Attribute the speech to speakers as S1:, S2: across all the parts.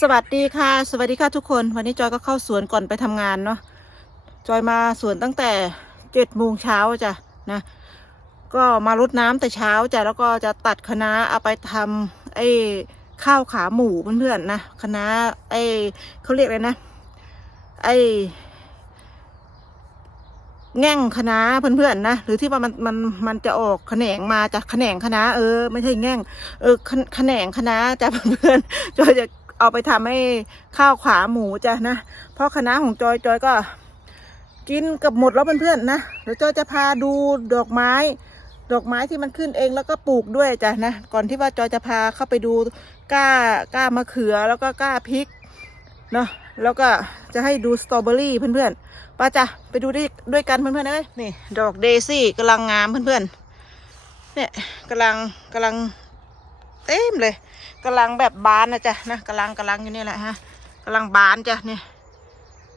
S1: สวัสดีค่ะ สวัสดีค่ะทุกคน วันนี้จอยก็เข้าสวนก่อนไปทำงานเนาะจอยมาสวนตั้งแต่เจ็ดโมงเช้าจ้ะนะก็มารดน้ำแต่เช้าจ้ะแล้วก็จะตัดคะน้าเอาไปทำไอ้ข้าวขาหมูเพื่อนๆนะคะน้าไอ้เขาเรียกอะไรนะไอ้แง่งคณะเพื่อนๆนะหรือที่ว่ามันมันมันจะออกแขนงมาจากแขนงคณะเออ ไม่ใช่แง่ง เออแขนงคณะน้าจ้ะเพื่อนๆจอยจะ เอาไปทำให้ข้าวขาหมูจ้ะนะ เพราะคณะของจอยจอยก็ กินเกับหมดแล้วเพื่อนๆนะเดี๋ยวจอยจะพาดูดอกไม้ ดอกไม้ที่มันขึ้นเองแล้วก็ปลูกด้วยจ้ะนะ ก่อนที่ว่าจอยจะพาเข้าไปดูก้าก้ามะเขือแล้วก็ก้าพริกเนาะแล้วก็จะให้ดูสตรอเบอรี่เพื่อนๆป้าจ้ะไปดูด้วยด้วยกันเพื่อนๆเอ้ยนี่ ดอกเดซี่กำลังงามเพื่อนๆเนี่ยกำลังกำลัง เต็มเลยกำลังแบบบานนะจ๊ะนะกำลังกำลังอยู่นี่แหละฮะกำลังบานจ้ะเนี่ย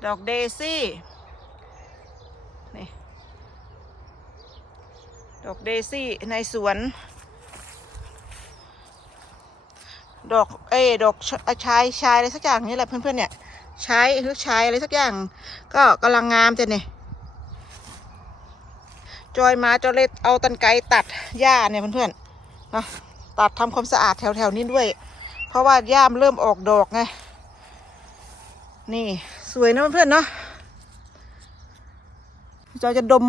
S1: ดอกเดซี่นี่ดอกเดซี่ในสวน ดอกเอดอกชชายชายอะไรสักอย่างนี่แหละเพื่อนๆเนี่ยใช้หรือชายอะไรสักอย่าง ก็กำลังงามจ้ะเนี่ยจอยมาจอยเลยเอาตันไกตัดหญ้าเนี่ยเพื่อนๆนาะ ตัดทำความสะอาดแถวๆนี้ด้วย เพราะว่าย่ามเริ่มออกดอกไง นี่สวยนะเพื่อนๆเนาะจอจะดม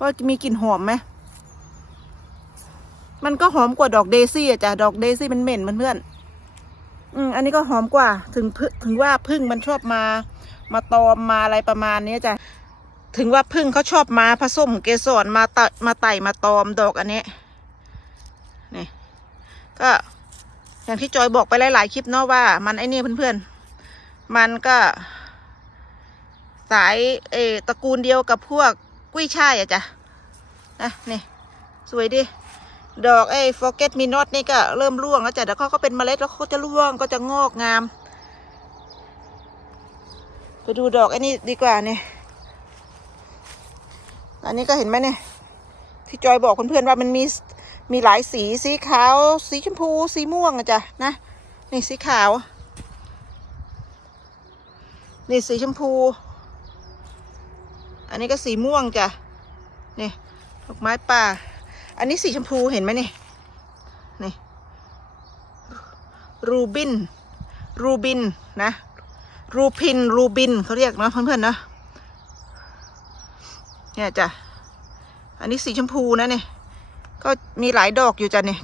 S1: ว่าจะมีกลิ่นหอมไหม มันก็หอมกว่าดอกเดซี่อะจ้ะ ดอกเดซี่มันเหม็นเพื่อนๆอืมอันนี้ก็หอมกว่า ถึงถึงว่าพึ่งมันชอบมา มาตอมมาอะไรประมาณนี้จ้ะ ถึงว่าพึ่งเขาชอบมาผสมเกสรมาตมาไต่มาตอมดอกอันนี้ ก็อย่างที่จอยบอกไปหลาย ๆ คลิปเนาะว่า มันไอ้นี่เพื่อนๆ มันก็ สายเอตระกูลเดียวกับพวกกุ้ยช่ายอะจ้ะนะนี่ สวยดิดอกไอ้ forget me not นี่ก็เริ่มร่วงแล้วจ้ะเดี๋ยวเขาก็เป็นเมล็ดแล้วเขาจะร่วงก็จะงอกงาม ไปดูดอกไอ้นี่ดีกว่าเนี่ยอันนี้ก็เห็นไหมเนี่ยที่จอยบอกเพื่อนๆว่ามันมี มีหลายสีสีขาว สีชมพูสีม่วงอะจ้ะนะนี่สีขาว นี่สีชมพู อันนี้ก็สีม่วงจ้ะนี่ดอกไม้ป่า อันนี้สีชมพูเห็นไหมนี่นี่รูบิน รูบินนะรูพินรูบินเขาเรียกเนาะเพื่อนๆเนาะเนี่ยจ้ะอันนี้สีชมพูนะเนี่ย ก็มีหลายดอกอยู่จ้ะเนี่ย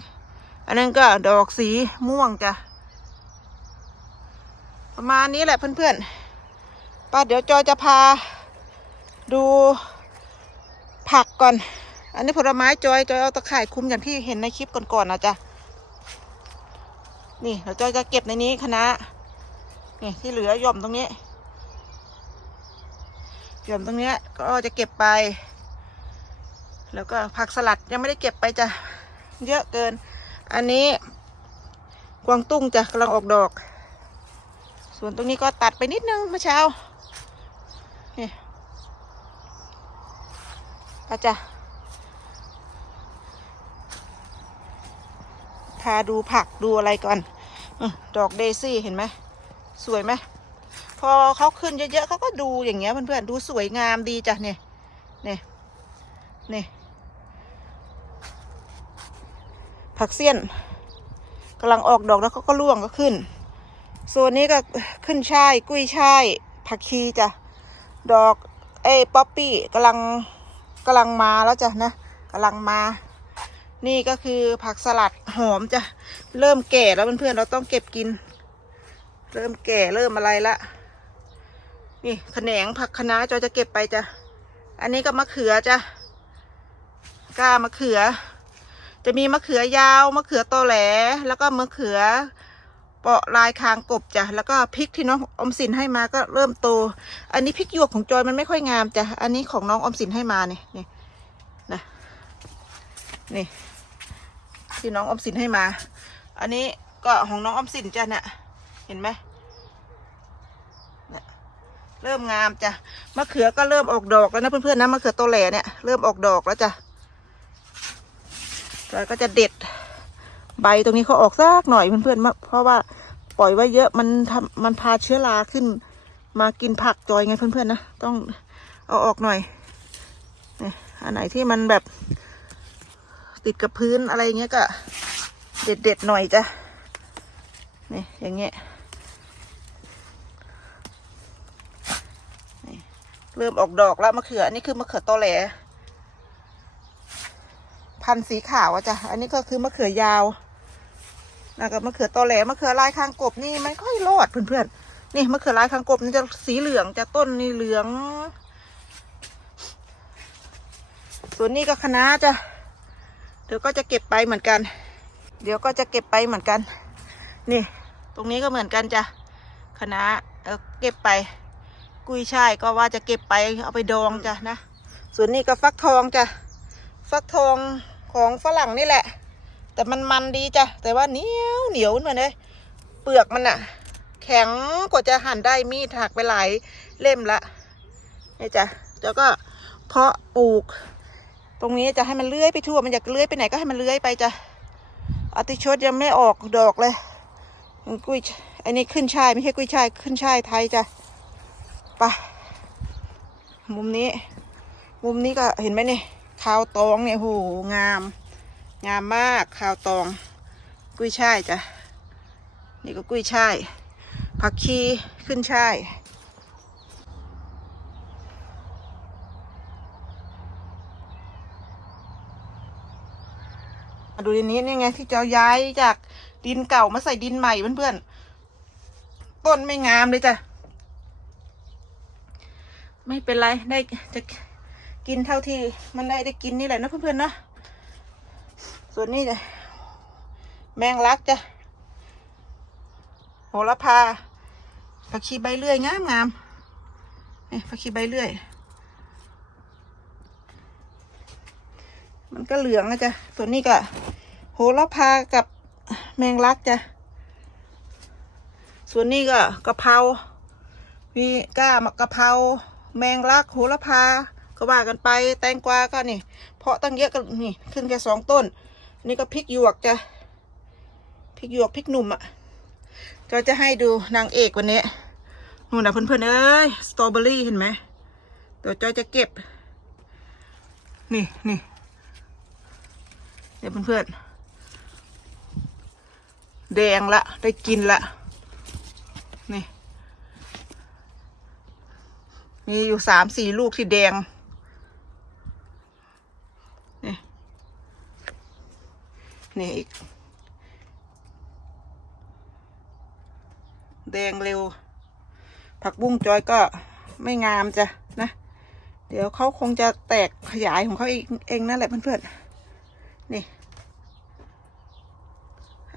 S1: อันนั้นก็ดอกสีม่วงจ้ะประมาณนี้แหละเพื่อนๆป้าเดี๋ยวจอยจะพา ดูผักก่อน อันนี้ผลไม้จอยจอยเอาตะข่ายคุมอย่างที่เห็นในคลิปก่อนๆนะจ๊ะนี่เดี๋ยวจอยจะเก็บในนี้คณะนี่ที่เหลือหย่อมตรงนี้หย่อมตรงเนี้ยก็จะเก็บไป แล้วก็ผักสลัดยังไม่ได้เก็บไปจ้ะเยอะเกิน อันนี้กวางตุ้งจ้ะกำลังออกดอก ส่วนตรงนี้ก็ตัดไปนิดนึงเมื่อเช้านี่อาจ้ะพาดูผักดูอะไรก่อนอดอกเดซี่เห็นไหมสวยไหมพอเขาขึ้นเยอะๆเขาก็ดูอย่างเงี้ยเพื่อนๆดูสวยงามดีจ้ะเนี่ยเนี่ยเนี่ย ผักเสี้ยนกำลังออกดอกแล้วเขาก็ร่วงก็ขึ้นโซนนี้ก็ขึ้นช่าย กุ้ยช่าย ผักชีจ้ะ ดอกเอ้ป๊อปปี้กำลังกำลังมาแล้วจ้ะนะกำลังมา นี่ก็คือผักสลัดหอมจ้ะ เริ่มแก่แล้วเพื่อนๆเราต้องเก็บกิน เริ่มแก่เริ่มอะไรละ นี่แขนงผักคะน้าจอจะเก็บไปจ้ะ อันนี้ก็มะเขือจ้ะ ก้ามะเขือ จะมีมะเขือยาวมะเขือโตแหล แล้วก็มะเขือเปาะลายคางกบจ้ะแล้วก็พริกที่น้องอมสินให้มาก็เริ่มโต อันนี้พริกหยวกของจอยมันไม่ค่อยงามจ้ะอันนี้ของน้องอมสินให้มาเนี่ยนี่นะนี่ที่น้องอมสินให้มา อันนี้ก็ของน้องอมสินจ้ะเนี่ยเห็นไหมเริ่มงามจ้ะมะเขือก็เริ่มออกดอกแล้วนะเพื่อนๆนะมะเขือโตแหล่เนี่ยเริ่มออกดอกแล้วจ้ะ แล้วก็จะเด็ดใบตรงนี้เขาออกซากหน่อยเพื่อนๆเพราะว่าปล่อยไว้เยอะมันทำมันพาเชื้อราขึ้น มากินผักจอยไงเพื่อนๆนะต้องเอาออกหน่อยอันไหนที่มันแบบติดกับพื้นอะไรเงี้ยก็เด็ดๆหน่อยจ้ะนี่อย่างเงี้ยเริ่มออกดอกแล้วมะเขือ อันนี้คือมะเขือตอแหล พันธุ์สีขาวอะจ้ะ อันนี้ก็คือมะเขือยาวแล้วก็มะเขือตอแหลมะเขือลายคางกบนี่ไม่ค่อยรอดเพื่อนๆ นี่มะเขือลายคางกบนี่จะสีเหลืองจะต้นนี่เหลือง ส่วนนี้ก็คะน้าจ้ะ เดี๋ยวก็จะเก็บไปเหมือนกัน เดี๋ยวก็จะเก็บไปเหมือนกัน นี่ ตรงนี้ก็เหมือนกันจ้ะคณะเออเก็บไป กุยช่ายก็ว่าจะเก็บไปเอาไปดองจ้ะนะ ส่วนนี้ก็ฟักทองจ้ะฟักทอง ของฝรั่งนี่แหละ แต่มันมันดีจ้ะ แต่ว่าเหนียวเหนียวเหมือนเลยเปลือกมันอะแข็งกว่าจะหั่นได้มีดหักไปหลายเล่มละนี่จ้ะแล้วก็เพาะปลูก ตรงนี้จะให้มันเลื้อยไปทั่วมันอยากเลื้อยไปไหนก็ให้มันเลื้อยไปจ้ะอาติชดยังไม่ออกดอกเลยกุ้ยอันนี้ขึ้นช่ายไม่ใช่กุ้ยช่ายขึ้นช่ายไทยจ้ะไปมุมนี้ มุมนี้ก็เห็นไหมนี่ ข้าวตองเนี่ยโหงาม งามมากข้าวตอง กุ้ยช่ายจ้ะนี่ก็กุ้ยช่ายผักชีขึ้นช่ายมาดูดินนี้นี่ไงที่จะเอาย้ายจากดินเก่ามาใส่ดินใหม่เพื่อนๆต้นไม่งามเลยจ้ะไม่เป็นไรได้จะ กินเท่าที่มันได้ได้กินนี่แหละนะเพื่อนๆนะส่วนนี้จะแมงลักจ้ะโหระพาผักชีใบเลื่อยงามงามนี่ผักชีใบเลื่อย มันก็เหลืองนะจ๊ะส่วนนี้ก็ โหระพากับแมงลักจ้ะส่วนนี้ก็กะเพรามีก้ามะกะเพราแมงลักโหระพา ก็ว่ากันไปแตงกวาก็นี่ เพาะตั้งเยอะก็นี่ขึ้นแค่สองต้น นี่ก็พริกหยวกจะพริกหยวกพริกหนุ่มอะ่ะก็จะให้ดูนางเอกวันนี้นู่นนะเพื่อนๆเอ้ยสตรอเบอรี่เห็นไหมเดี๋ยวจอยจะเก็บ นี่นี่เดี๋ยวเพื่อนๆแดงละได้กินละนี่มีอยู่สามสี่ลูกที่แดง นี่อีก แดงเร็ว ผักบุ้งจอยก็ไม่งามจ้ะนะ เดี๋ยวเขาคงจะแตกขยายของเขาเองเองนั่นแหละเพื่อนๆ นี่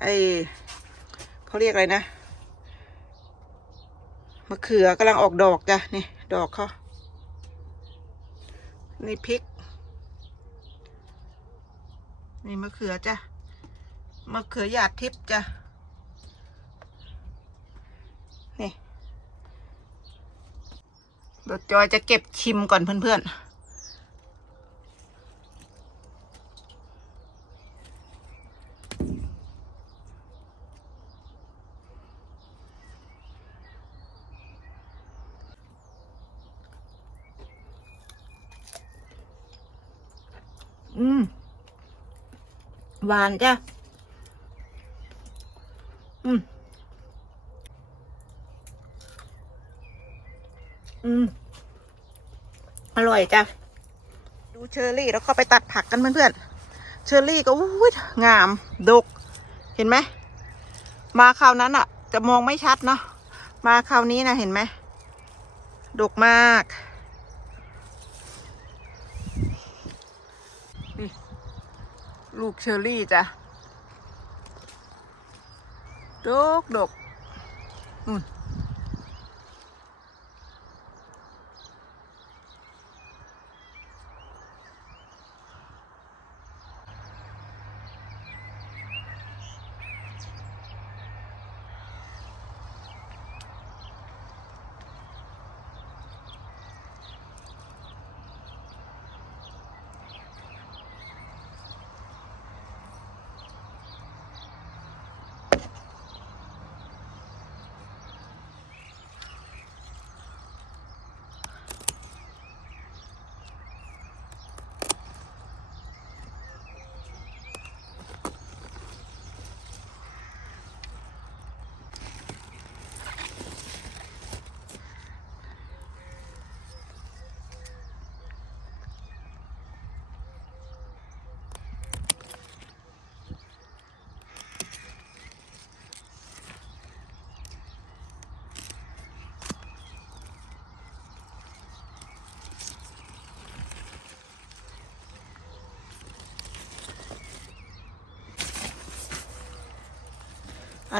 S1: ไอเขาเรียกอะไรนะมะเขือกำลังออกดอกจ้ะนี่ ดอกเขานี่พริก นี่มะเขือจ้ะ มะเขือหยาดทิพย์จ้ะ นี่เดี๋ยวจอยจะเก็บชิมก่อนเพื่อนๆอืม หวานจ้ะ อืม อืม อร่อยจ้ะ ดูเชอร์รี่แล้วก็ไปตัดผักกันเพื่อนๆ เชอร์รี่ก็อุ้ยงาม ดก เห็นไหม มาคราวนั้นอะจะมองไม่ชัดเนาะ มาคราวนี้นะเห็นไหม ดกมากนี่ลูกเชอร์รี่จ้ะ ดกดกนู่น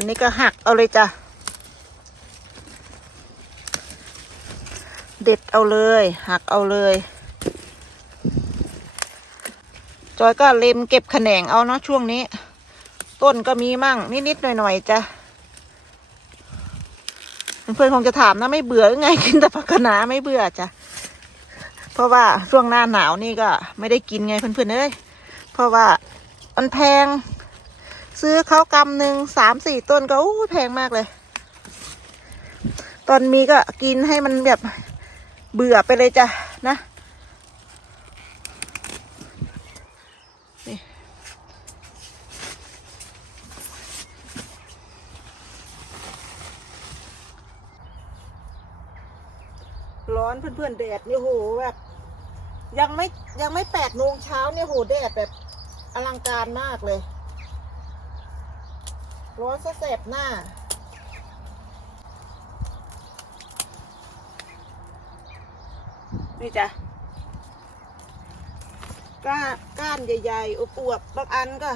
S1: อันนี้ก็หักเอาเลยจ้ะ เด็ดเอาเลย หักเอาเลย จอยก็เล็มเก็บแขนงเอาเนาะช่วงนี้ ต้นก็มีมั่ง นิดๆหน่อยๆจ้ะเพื่อนคงจะถามนะไม่เบื่อหรือไงกินแต่ผักคะน้าไม่เบื่อจ้ะ เพราะว่าช่วงหน้าหนาวนี่ก็ไม่ได้กินไงเพื่อนๆเอ้ยเพราะว่ามันแพง ซื้อเขากำหนึ่งสามสี่ต้นก็อู้แพงมากเลย ตอนมีก็กินให้มันแบบเบื่อไปเลยจ้ะนะนี่ร้อนเพื่อนๆแดดเนี่ยโหแบบยังไม่ยังไม่แปดโมงเช้าเนี่ยโหแดดแบบอลังการมากเลย ร้อนซะแสบหน้า นี่จ้ะก้าก้านใหญ่ๆอวบๆบางอันก็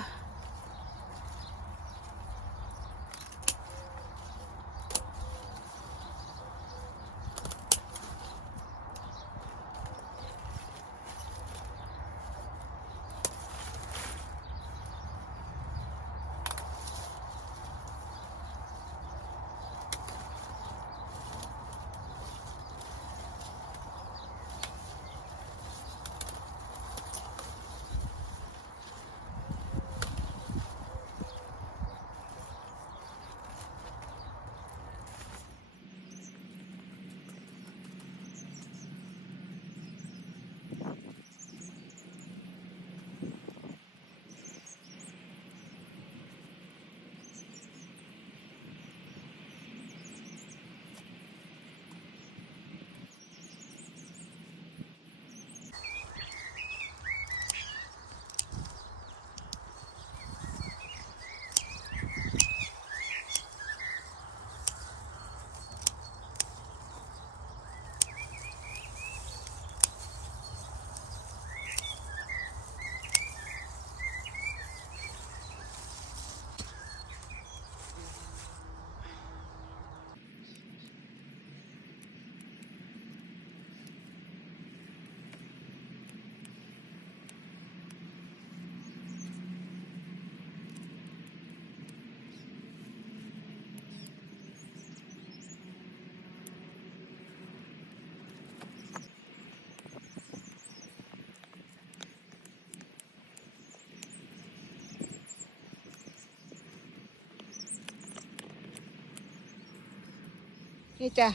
S1: นี่จ้ะ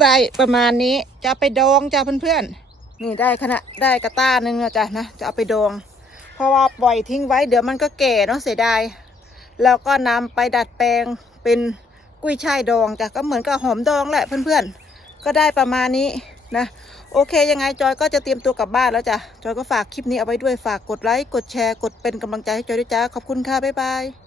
S1: ได้ประมาณนี้จะไปดองจ้ะเพื่อนๆนี่ได้ขนาดได้กระต้าหนึ่งนะจ้ะนะจะเอาไปดอง เพราะว่าปล่อยทิ้งไว้เดี๋ยวมันก็แก่เนาะเสียดายแล้วก็นำไปดัดแปลงเป็นกุ้ยช่ายดองจ้ะก็เหมือนกับหอมดองแหละเพื่อนๆ ก็ได้ประมาณนี้นะโอเคยังไงจอยก็จะเตรียมตัวกลับบ้านแล้วจ้ะจอยก็ฝากคลิปนี้เอาไว้ด้วยฝากกดไลค์กดแชร์กดเป็นกำลังใจให้จอยด้วยจ้าขอบคุณค่ะบ๊ายบาย